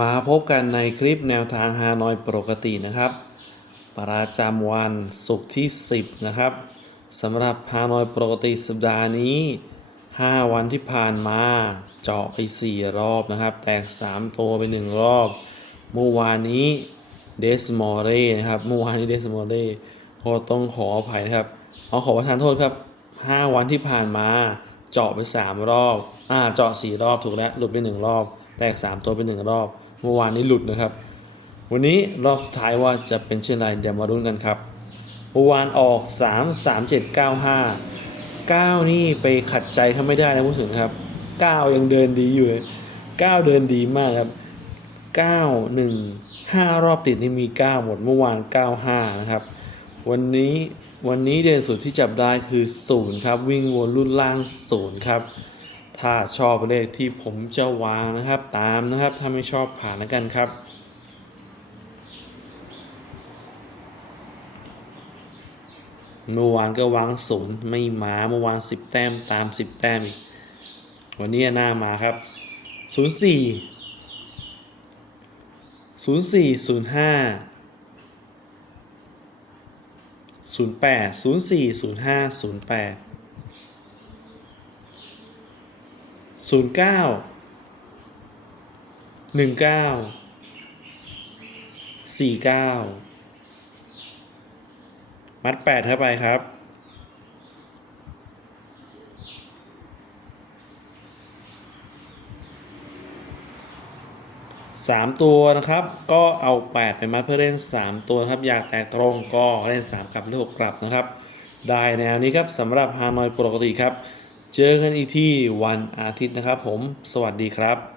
มาพบกันในคลิปแนวทางฮานอยปกตินะครับ ประจำวันศุกร์ที่ 10 นะครับสำหรับฮานอยปกติสัปดาห์นี้ 5 วันที่ผ่านมาเจาะไป 4 รอบนะครับ แตก 3 ตัวไป 1 รอบ เมื่อวานนี้เดสมอเร่นะครับ เมื่อวานนี้เดสมอเร่ก็ต้องขออภัยนะครับขอขอประทานโทษครับ 5 วันที่ผ่านมาเจาะไป 3 รอบ อ่า เจาะ 4 รอบถูกแล้ว หลุดไป 1 รอบ แตก 3 ตัวไป 1 รอบ เมื่อวานนี้หลุดนะครับ วันนี้รอบสุดท้ายว่าจะเป็นเช่นไรเดี๋ยวมารุ้นกันครับเมื่อวานออก 3 3 7 9 5 9 นี่ไปขัดใจเขาไม่ได้นะพูดถึงครับ 9 ยังเดินดีอยู่เลย9เดินดีมากครับ 9 1 5 รอบติดนี่มี 9 หมดเมื่อวาน 9 5 นะครับ วันนี้วันนี้เด่นสุดที่จับได้คือ 0 ครับ วิ่งวนรุ่นล่าง 0 ครับ ถ้าชอบเลขที่ผมจะวางนะครับ ตามนะครับ ถ้าไม่ชอบผ่านแล้วกันครับ เมื่อวานก็วางศูนย์ไม่มาเมื่อวานสิบแต้มตามสิบแต้มอีก วันนี้หน้ามาครับศูนย์สี่ศูนย์สี่ศูนย์ห้าศูนย์แปดศูนย์สี่ศูนย์ห้าศูนย์แปด ศูนย์เก้าหนึ่งเก้าสี่เก้ามัดแปดเข้าไปครับ สามตัวนะครับ ก็เอา8ไปมัดเพื่อเล่น3ตัวนะครับ อยากแตกตรงก็เล่น3กลับหรือ6กลับนะครับ ได้แนวนี้ครับสำหรับฮานอยปกติครับ เจอกันอีกที่วันอาทิตย์นะครับผม สวัสดีครับ